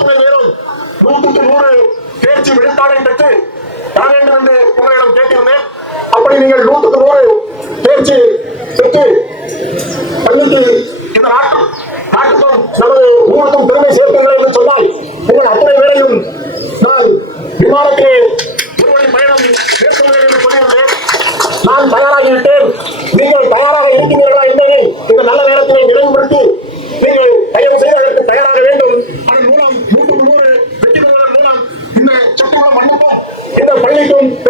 அத்தனை பேரும் நூற்றுக்கு நூறு தேர்ச்சி விழுக்காடை பெற்று தர வேண்டும் என்று உங்களிடம் கேட்டிருந்தேன் அப்படி நீங்கள் நூற்றுக்கு நூறு தேர்ச்சி பெற்று பள்ளிக்கு இந்த நாட்டுக்கும் நமது ஊருக்கும் பெருமை என்று சொன்னால் உங்கள் அத்தனை பேரையும் நான் விமானத்திலே பயணம் மேற்கொள்வேன் என்று சொல்லியிருந்தேன் நான் தயாராகிவிட்டேன். আলাইকুম